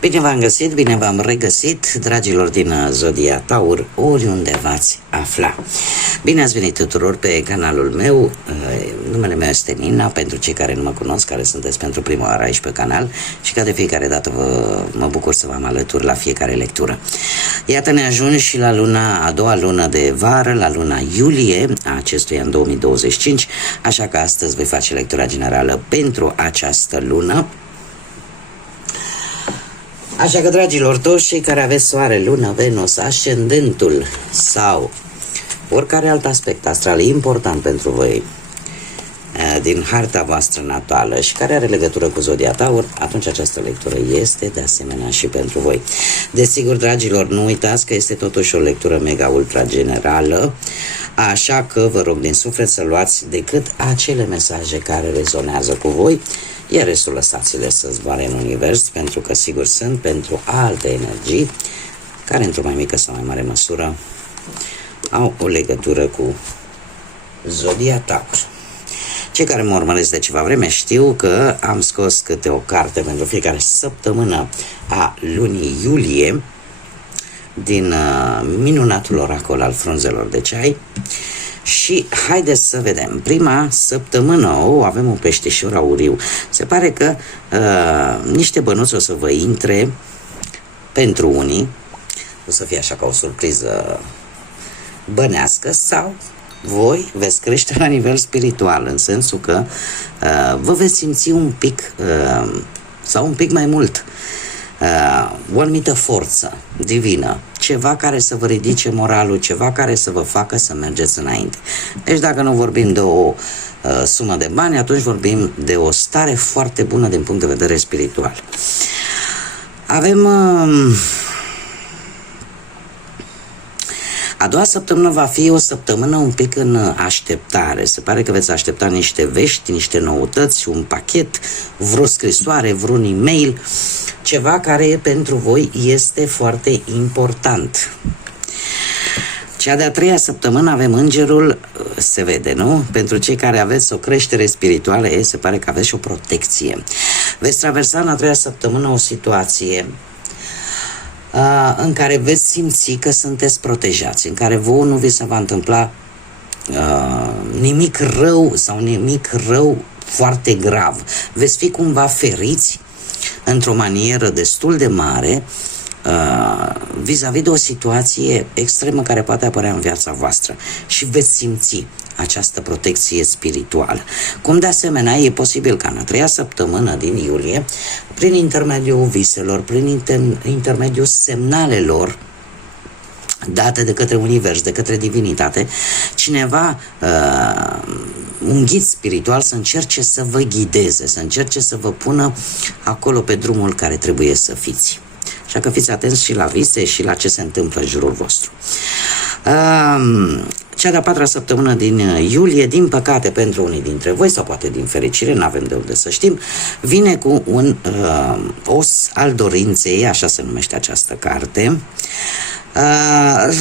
Bine v-am găsit, bine v-am regăsit, dragilor din Zodia Taur, oriunde v-ați afla. Bine ați venit tuturor pe canalul meu, numele meu este Nina, pentru cei care nu mă cunosc, care sunteți pentru prima oară aici pe canal și ca de fiecare dată mă bucur să vă alătur la fiecare lectură. Iată, ne ajungi și la a doua lună de vară, la luna iulie a acestui an 2025, așa că astăzi voi face lectura generală pentru această lună. Așa că, dragilor, toți cei care aveți soare, lună, Venus, ascendentul sau oricare alt aspect astral important pentru voi din harta voastră natală și care are legătură cu Zodia Taur, atunci această lectură este de asemenea și pentru voi. Desigur, dragilor, nu uitați că este totuși o lectură mega ultra generală, așa că vă rog din suflet să luați decât acele mesaje care rezonează cu voi, iar restul lăsați-le să zboare în univers, pentru că sigur sunt pentru alte energii care într-o mai mică sau mai mare măsură au o legătură cu Zodia Taur. Cei care mă urmăresc de ceva vreme știu că am scos câte o carte pentru fiecare săptămână a lunii iulie din minunatul oracol al frunzelor de ceai. Și haideți să vedem. Prima săptămână o avem un peștișor auriu. Se pare că niște bănuți o să vă intre pentru unii. O să fie așa ca o surpriză bănească sau voi veți crește la nivel spiritual, în sensul că vă veți simți un pic sau un pic mai mult o anumită forță divină, ceva care să vă ridice moralul, ceva care să vă facă să mergeți înainte. Deci dacă nu vorbim de o sumă de bani, atunci vorbim de o stare foarte bună din punct de vedere spiritual. Avem a doua săptămână va fi o săptămână un pic în așteptare. Se pare că veți aștepta niște vești, niște noutăți, un pachet, vreo scrisoare, vreun e-mail, ceva care pentru voi este foarte important. Cea de-a treia săptămână avem îngerul, se vede, nu? Pentru cei care aveți o creștere spirituală, se pare că aveți și o protecție. Veți traversa în a treia săptămână o situație în care veți simți că sunteți protejați, în care vouă nu vi se va întâmpla nimic rău sau nimic rău foarte grav. Veți fi cumva feriți într-o manieră destul de mare vis-a-vis de o situație extremă care poate apărea în viața voastră și veți simți această protecție spirituală. Cum de asemenea e posibil ca în a treia săptămână din iulie, prin intermediul viselor, prin intermediul semnalelor date de către univers, de către divinitate, cineva, un ghid spiritual, să încerce să vă ghideze, să încerce să vă pună acolo pe drumul care trebuie să fiți. Așa că fiți atenți și la vise și la ce se întâmplă în jurul vostru. Cea de-a patra săptămână din iulie, din păcate pentru unii dintre voi, sau poate din fericire, n-avem de unde să știm, vine cu un os al dorinței, așa se numește această carte,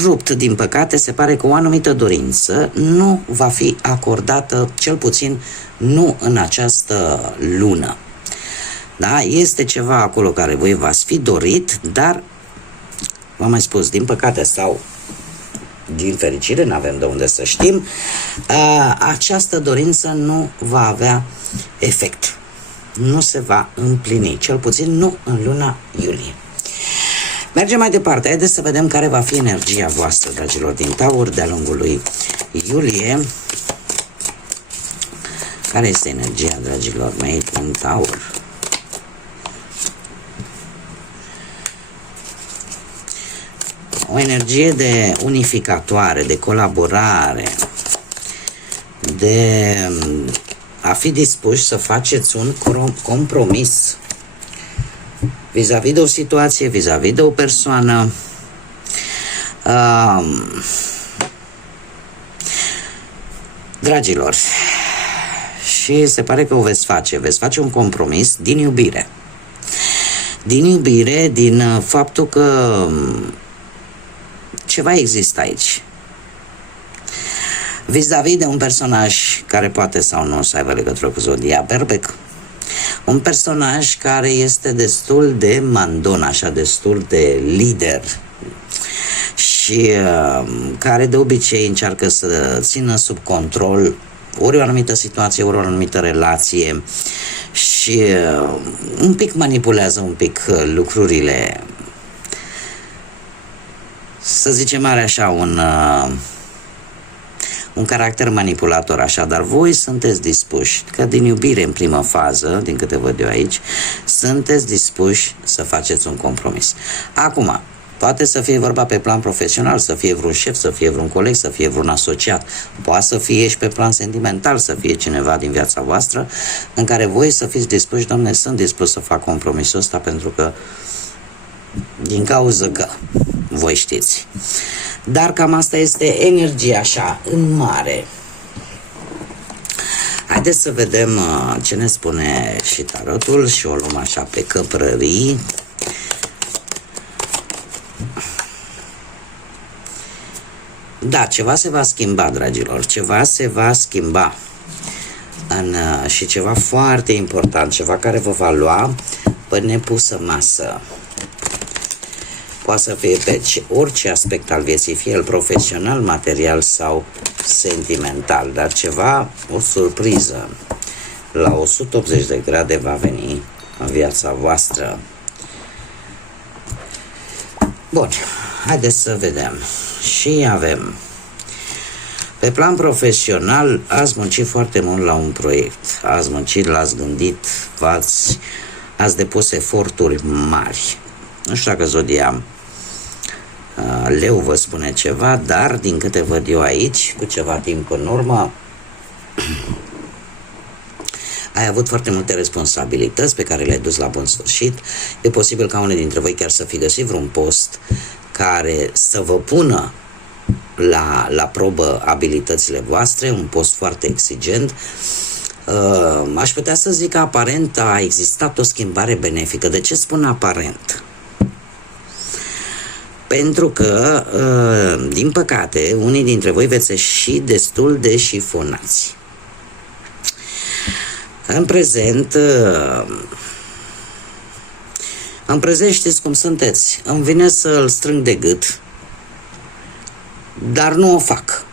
rupt, din păcate. Se pare că o anumită dorință nu va fi acordată, cel puțin nu în această lună. Da? Este ceva acolo care voi v-ați fi dorit, dar, v-am mai spus, din păcate sau din fericire, n-avem de unde să știm, această dorință nu va avea efect. Nu se va împlini, cel puțin nu în luna iulie. Mergem mai departe. Haideți să vedem care va fi energia voastră, dragilor din Taur, de-a lungul lui iulie. Care este energia, dragilor mei, din Taur? O energie de unificatoare, de colaborare, de a fi dispuși să faceți un compromis vis-a-vis de o situație, vis-a-vis de o persoană. Dragilor, și se pare că o veți face un compromis din iubire. Din iubire, din faptul că ceva există aici. Vis-a-vis de un personaj care poate sau nu să aibă legătură cu Zodia Berbec, Un personaj care este destul de mandon, așa, destul de lider și care de obicei încearcă să țină sub control ori o anumită situație, ori o anumită relație și un pic manipulează un pic lucrurile. Să zicem, are așa un caracter manipulator, așa, dar voi sunteți dispuși, ca din iubire în primă fază, din câte văd eu aici, sunteți dispuși să faceți un compromis. Acum, poate să fie vorba pe plan profesional, să fie vreun șef, să fie vreun coleg, să fie vreun asociat, poate să fie și pe plan sentimental, să fie cineva din viața voastră, în care voi să fiți dispuși, dom'le, sunt dispus să fac compromisul ăsta pentru că, din cauza că, voi știți. Dar cam asta este energia așa, în mare. Haideți să vedem ce ne spune și tarotul și o luăm așa pe căprării. Da, ceva se va schimba, dragilor, ceva se va schimba și ceva foarte important, ceva care vă va lua pe nepusă masă. Poate să fie pe orice aspect al vieții, fie el profesional, material sau sentimental, dar ceva, o surpriză, la 180 de grade va veni în viața voastră. Bun, haideți să vedem. Și avem, pe plan profesional, ați muncit foarte mult la un proiect, ați muncit, l-ați gândit, ați depus eforturi mari. Nu știu dacă zodia Leu vă spune ceva, dar din câte văd eu aici, cu ceva timp în urmă, ai avut foarte multe responsabilități pe care le-ai dus la bun sfârșit. E posibil ca unii dintre voi chiar să fi găsit vreun post care să vă pună la probă abilitățile voastre, un post foarte exigent. Aș putea să zic că aparent a existat o schimbare benefică. De ce spun aparent? Pentru că, din păcate, unii dintre voi veți ieși destul de șifonați. În prezent știți cum sunteți. Îmi vine să-l strâng de gât, dar nu o fac.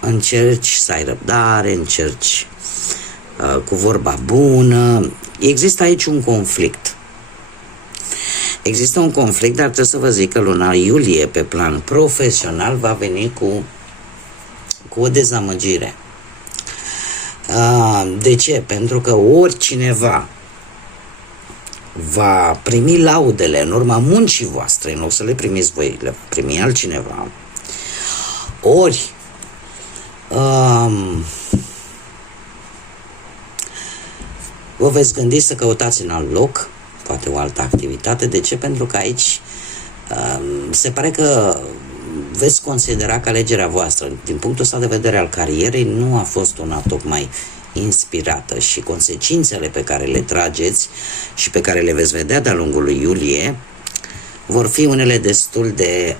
Încerci să ai răbdare, încerci cu vorba bună. Există aici un conflict. Există un conflict, dar trebuie să vă zic că luna iulie, pe plan profesional, va veni cu o dezamăgire. De ce? Pentru că oricineva va primi laudele în urma muncii voastre, în loc să le primiți voi, le primi altcineva, ori vă veți gândi să căutați în alt loc, poate o altă activitate. De ce? Pentru că aici se pare că veți considera că alegerea voastră, din punctul ăsta de vedere al carierei, nu a fost una tocmai inspirată și consecințele pe care le trageți și pe care le veți vedea de-a lungul lui iulie vor fi unele destul de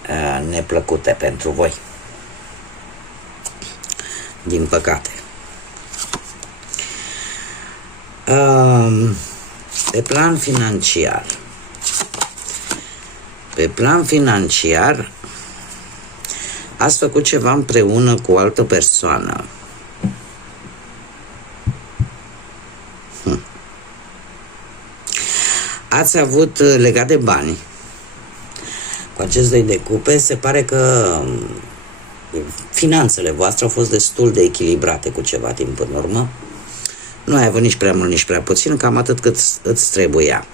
neplăcute pentru voi. Din păcate. Pe plan financiar. Pe plan financiar ați făcut ceva împreună cu o altă persoană. Ați avut legat de bani. Cu acest doi de cupe se pare că finanțele voastre au fost destul de echilibrate cu ceva timp în urmă. Nu ai avut nici prea mult, nici prea puțin, cam atât cât îți trebuia.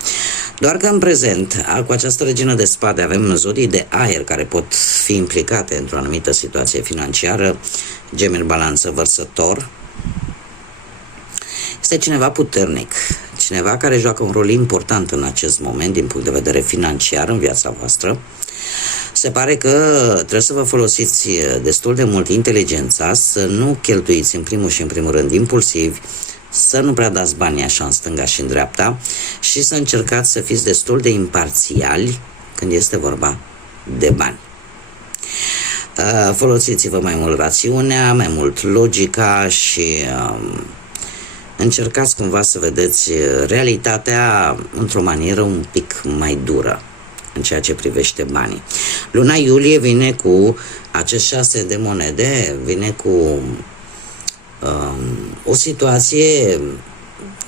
Doar că în prezent, cu această regină de spade, avem zodii de aer care pot fi implicate într-o anumită situație financiară, Gemeni, Balanță, Vărsător. Este cineva puternic, cineva care joacă un rol important în acest moment din punct de vedere financiar în viața voastră. Se pare că trebuie să vă folosiți destul de mult inteligența, să nu cheltuiți în primul și în primul rând impulsivi, să nu prea dați banii așa în stânga și în dreapta și să încercați să fiți destul de imparțiali când este vorba de bani. Folosiți-vă mai mult rațiunea, mai mult logica și încercați cumva să vedeți realitatea într-o manieră un pic mai dură în ceea ce privește banii. Luna iulie vine cu acest 6 de monede, vine cu o situație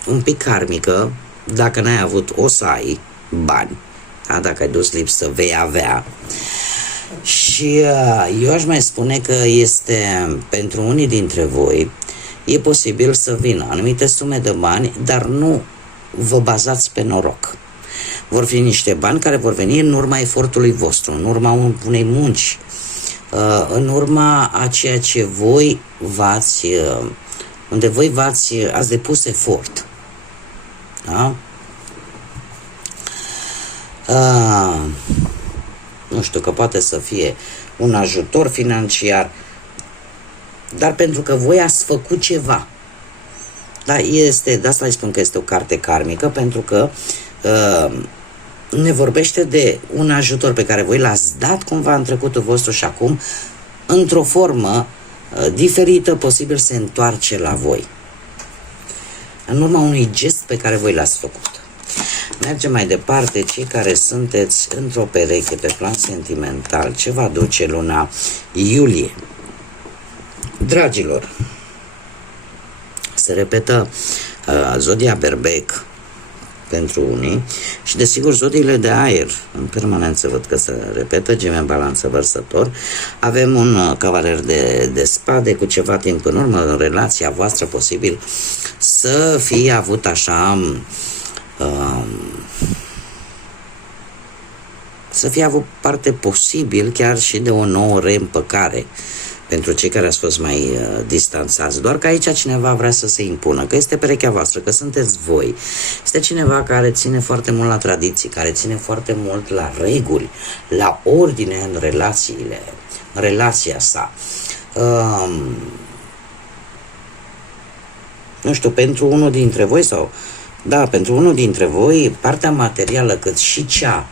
un pic karmică. Dacă n-ai avut, o să ai bani, da? Dacă ai dus lipsă, vei avea. Și eu aș mai spune că este pentru unii dintre voi e posibil să vină anumite sume de bani, dar nu vă bazați pe noroc. Vor fi niște bani care vor veni în urma efortului vostru, în urma unei munci, în urma a ceea ce voi unde voi ați depus efort. Da? Nu știu, că poate să fie un ajutor financiar, dar pentru că voi ați făcut ceva. Da, de asta îi spun că este o carte karmică, pentru că ne vorbește de un ajutor pe care voi l-ați dat cumva în trecutul vostru și acum, într-o formă diferită, posibil se întoarce la voi. În urma unui gest pe care voi l-ați făcut. Mergem mai departe, cei care sunteți într-o pereche pe plan sentimental, ce va duce luna iulie? Dragilor, se repetă zodia Berbec pentru unii și desigur zodiile de aer în permanență văd că se repetă, Gemeni, Balanță, Vărsător. Avem un cavaler de spade cu ceva timp în urmă în relația voastră, posibil să fie avut așa să fie avut parte posibil chiar și de o nouă reîmpăcare pentru cei care ați fost mai distanțați. Doar că aici cineva vrea să se impună, că este perechea voastră, că sunteți voi. Este cineva care ține foarte mult la tradiții, care ține foarte mult la reguli, la ordine în relația sa. Nu știu, pentru unul dintre voi sau... Da, pentru unul dintre voi, partea materială cât și cea,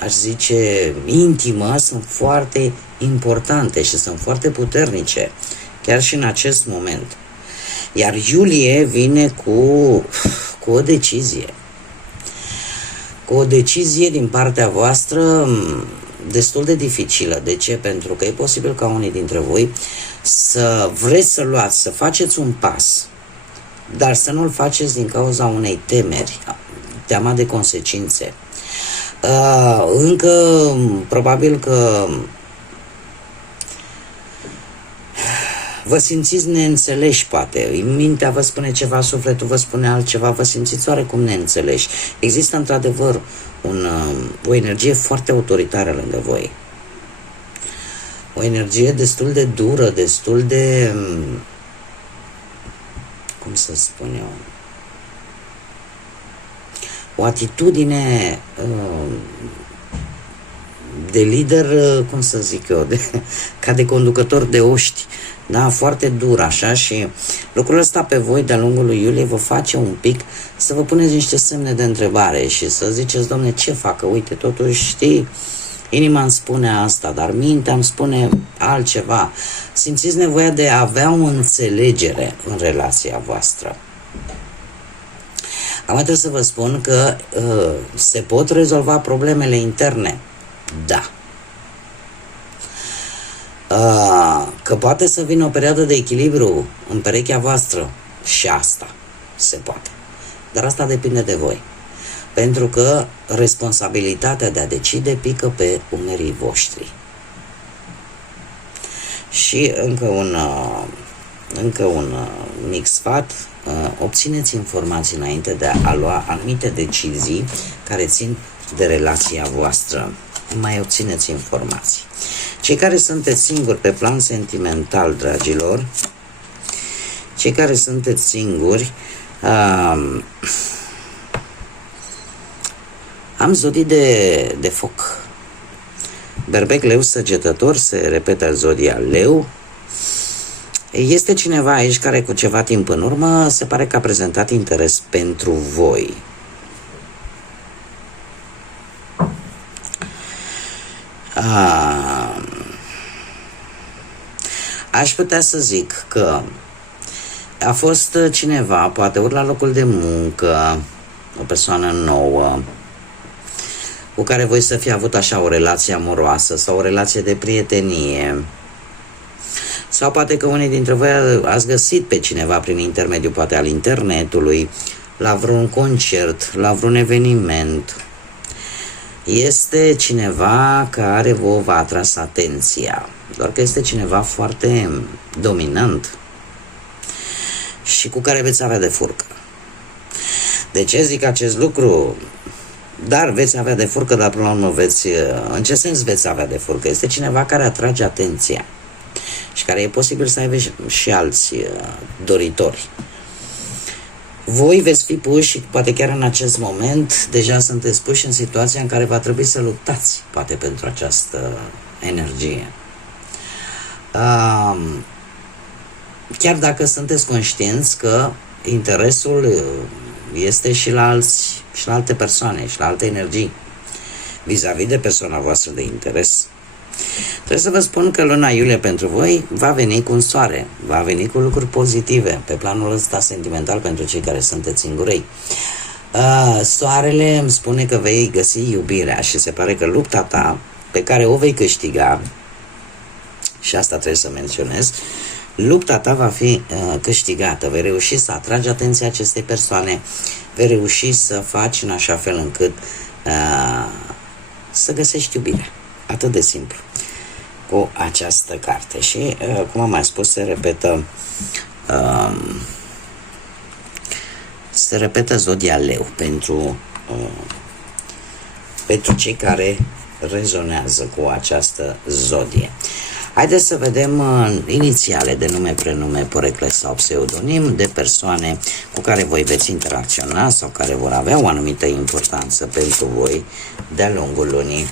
aș zice, intimă, sunt foarte importante și sunt foarte puternice, chiar și în acest moment. Iar iulie vine cu o decizie. Cu o decizie din partea voastră destul de dificilă. De ce? Pentru că e posibil ca unii dintre voi să vreți să luați, să faceți un pas, dar să nu-l faceți din cauza unei temeri, teama de consecințe. Încă probabil că vă simțiți neînțeleși, poate. Mintea vă spune ceva, sufletul vă spune altceva, vă simțiți oarecum neînțeleși. Există într-adevăr o energie foarte autoritară lângă voi. O energie destul de dură, destul de... cum să spun eu, o atitudine de lider, cum să zic eu, ca de conducător de oști, da, foarte dur așa, și lucrul ăsta pe voi de-a lungul lui iulie vă face un pic să vă puneți niște semne de întrebare și să ziceți, Doamne, ce fac? Uite, totuși, știi, inima îmi spune asta, dar mintea îmi spune altceva. Simțiți nevoia de a avea o înțelegere în relația voastră. Acum trebuie să vă spun că se pot rezolva problemele interne. Da. Că poate să vină o perioadă de echilibru în perechea voastră, și asta se poate. Dar asta depinde de voi. Pentru că responsabilitatea de a decide pică pe umerii voștri. Și încă un mic sfat, obțineți informații înainte de a lua anumite decizii care țin de relația voastră. Mai obțineți informații. Cei care sunteți singuri pe plan sentimental, dragilor, cei care sunteți singuri, am zodii de foc. Berbec, Leu, Săgetător, se repetă zodia Leu. Este cineva aici care cu ceva timp în urmă se pare că a prezentat interes pentru voi. Aș putea să zic că A fost cineva, poate ori la locul de muncă, o persoană nouă, cu care voi să fi avut așa o relație amoroasă sau o relație de prietenie. Sau poate că unii dintre voi ați găsit pe cineva prin intermediul poate al internetului, la vreun concert, la vreun eveniment. Este cineva care vă va atras atenția, doar că este cineva foarte dominant și cu care veți avea de furcă. De ce zic acest lucru? Dar veți avea de furcă, dar până la urmă în ce sens veți avea de furcă? Este cineva care atrage atenția și care e posibil să aibă și alți doritori. Voi veți fi puși, poate chiar în acest moment, deja sunteți puși în situația în care va trebui să luptați, poate, pentru această energie. Chiar dacă sunteți conștienți că interesul este și la alte persoane, și la alte energii, vis-a-vis de persoana voastră de interes. Trebuie să vă spun că luna iulie pentru voi va veni cu un soare, va veni cu lucruri pozitive pe planul ăsta sentimental pentru cei care sunteți singurei. Soarele îmi spune că vei găsi iubirea și se pare că lupta ta pe care o vei câștiga, și asta trebuie să menționez, lupta ta va fi câștigată, vei reuși să atragi atenția acestei persoane, vei reuși să faci în așa fel încât să găsești iubirea. Atât de simplu cu această carte. Și, cum am mai spus, se repetă zodia Leu pentru cei care rezonează cu această zodie. Haideți să vedem inițiale de nume, prenume, porecle sau pseudonim de persoane cu care voi veți interacționa sau care vor avea o anumită importanță pentru voi de-a lungul lunii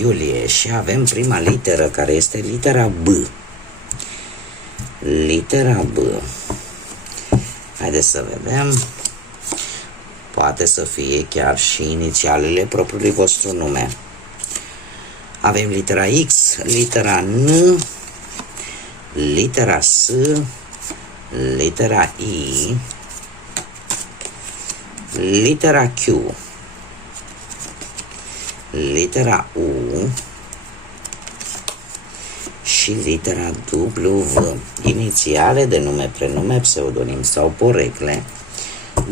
iulie. Și avem prima literă, care este litera B. Litera B. Haideți să vedem. Poate să fie chiar și inițialele propriului vostru nume. Avem litera X, litera N, litera S, litera I, litera Q, litera U și litera W. Inițiale de nume, prenume, pseudonim sau porecle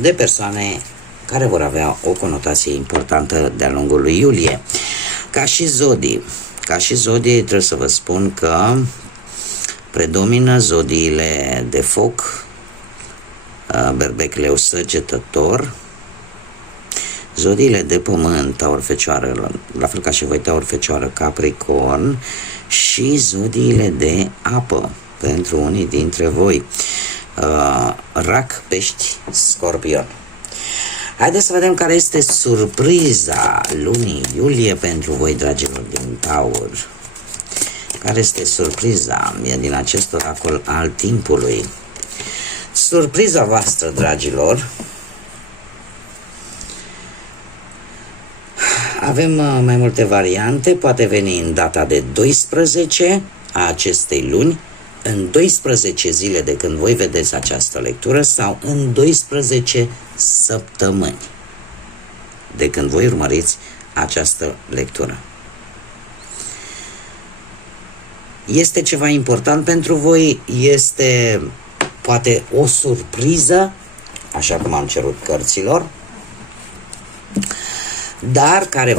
de persoane care vor avea o conotație importantă de-a lungul lui iulie. Ca și zodii, trebuie să vă spun că predomină zodiile de foc, berbec, leu, săgetător, zodiile de pământ, taur, fecioară, la fel ca și voi, taur, fecioară, capricorn, și zodiile de apă pentru unii dintre voi, rac, pești, scorpion. Haideți să vedem care este surpriza lunii iulie pentru voi, dragilor din Taur. Care este surpriza din acest oracol al timpului? Surpriza voastră, dragilor, avem mai multe variante. Poate veni în data de 12 a acestei luni, în 12 zile de când voi vedeți această lectură, sau în 12 săptămâni de când voi urmăriți această lectură. Este ceva important pentru voi, este poate o surpriză, așa cum am cerut cărților, dar care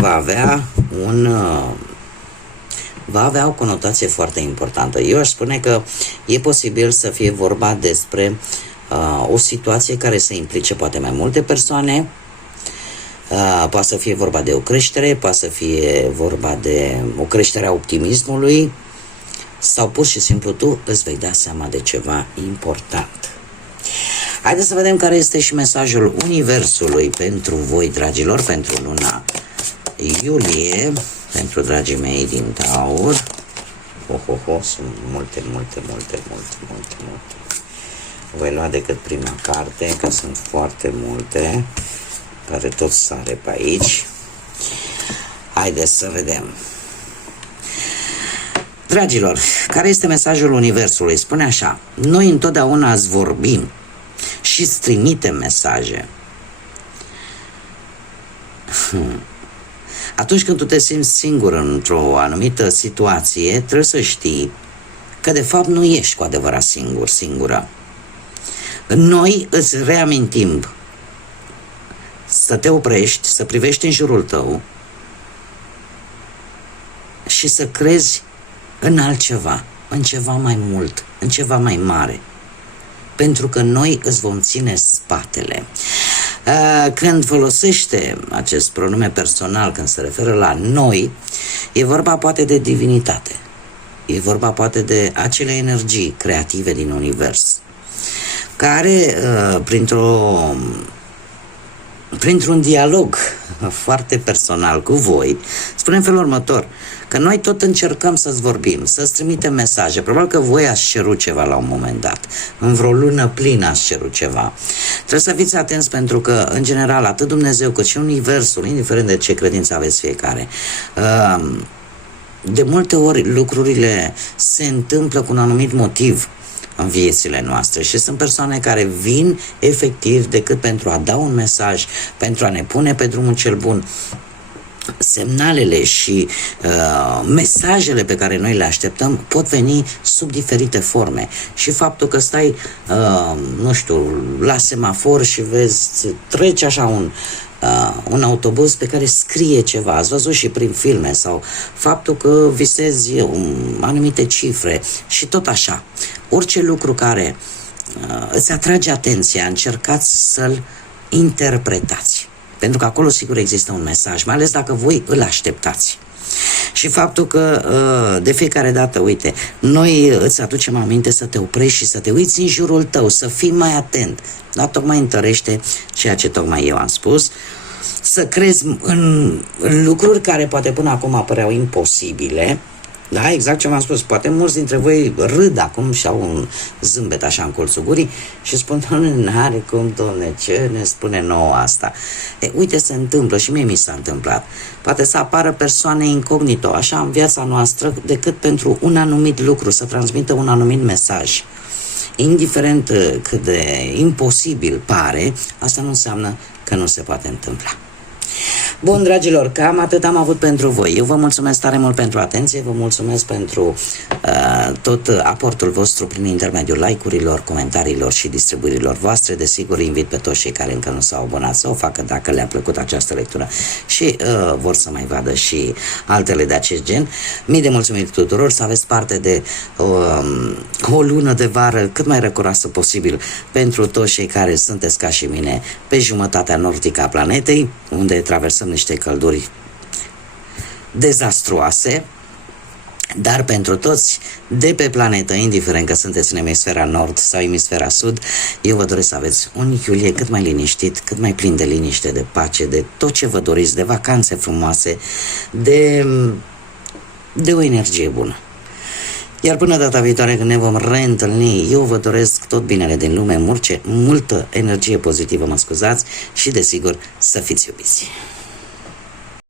va avea o conotație foarte importantă. Eu aș spune că e posibil să fie vorba despre o situație care să implice poate mai multe persoane, poate să fie vorba de o creștere, poate să fie vorba de o creștere a optimismului, sau pur și simplu tu îți vei da seama de ceva important. Haideți să vedem care este și mesajul Universului pentru voi, dragilor, pentru luna iulie, pentru dragii mei din Taur. Sunt multe. Voi lua decât prima carte, că sunt foarte multe care tot sare pe aici. Haideți să vedem. Dragilor, care este mesajul Universului? Spune așa: noi întotdeauna îți vorbim și îți trimite mesaje. Atunci când tu te simți singur într-o anumită situație, trebuie să știi că de fapt nu ești cu adevărat singur, singură. Noi îți reamintim să te oprești, să privești în jurul tău și să crezi în altceva, în ceva mai mult, în ceva mai mare. Pentru că noi îți vom ține spatele. Când folosește acest pronume personal, când se referă la noi, e vorba poate de divinitate. E vorba poate de acele energii creative din univers, care printr-un dialog foarte personal cu voi, spune în felul următor, că noi tot încercăm să-ți vorbim, să-ți trimitem mesaje. Probabil că voi ați cerut ceva la un moment dat, în vreo lună plină ați cerut ceva. Trebuie să fiți atenți pentru că, în general, atât Dumnezeu cât și Universul, indiferent de ce credință aveți fiecare, de multe ori lucrurile se întâmplă cu un anumit motiv în viețile noastre și sunt persoane care vin efectiv decât pentru a da un mesaj, pentru a ne pune pe drumul cel bun. Semnalele și mesajele pe care noi le așteptăm pot veni sub diferite forme și faptul că stai, nu știu, la semafor și vezi, trece așa un autobuz pe care scrie ceva, ați văzut și prin filme, sau faptul că visezi anumite cifre și tot așa. Orice lucru care îți atrage atenția, încercați să-l interpretați. Pentru că acolo sigur există un mesaj, mai ales dacă voi îl așteptați. Și faptul că de fiecare dată, uite, noi îți aducem aminte să te oprești și să te uiți în jurul tău, să fii mai atent. Dar tocmai întărește ceea ce tocmai eu am spus, să crezi în lucruri care poate până acum păreau imposibile. Da, exact ce v-am spus. Poate mulți dintre voi râd acum și au un zâmbet așa în colțul gurii și spun, Doamne, n-are cum, Doamne, ce ne spune nouă asta? Uite, se întâmplă și mie mi s-a întâmplat. Poate să apară persoane incognito, așa în viața noastră, decât pentru un anumit lucru, să transmită un anumit mesaj. Indiferent cât de imposibil pare, asta nu înseamnă că nu se poate întâmpla. Bun, dragilor, cam atât am avut pentru voi. Eu vă mulțumesc tare mult pentru atenție, vă mulțumesc pentru tot aportul vostru prin intermediul like-urilor, comentariilor și distribuirilor voastre. Desigur, invit pe toți cei care încă nu s-au abonat să o facă dacă le-a plăcut această lectură și vor să mai vadă și altele de acest gen. Mii de mulțumiri tuturor, să aveți parte de o lună de vară cât mai răcoroasă posibil pentru toți cei care sunteți ca și mine pe jumătatea nordică a planetei, unde traversăm niște călduri dezastruoase, dar pentru toți de pe planetă, indiferent că sunteți în emisfera nord sau emisfera sud, eu vă doresc să aveți un iulie cât mai liniștit, cât mai plin de liniște, de pace, de tot ce vă doriți, de vacanțe frumoase, de o energie bună. Iar până data viitoare când ne vom reîntâlni, eu vă doresc tot binele din lume, multă energie pozitivă, mă scuzați, și desigur să fiți iubiți.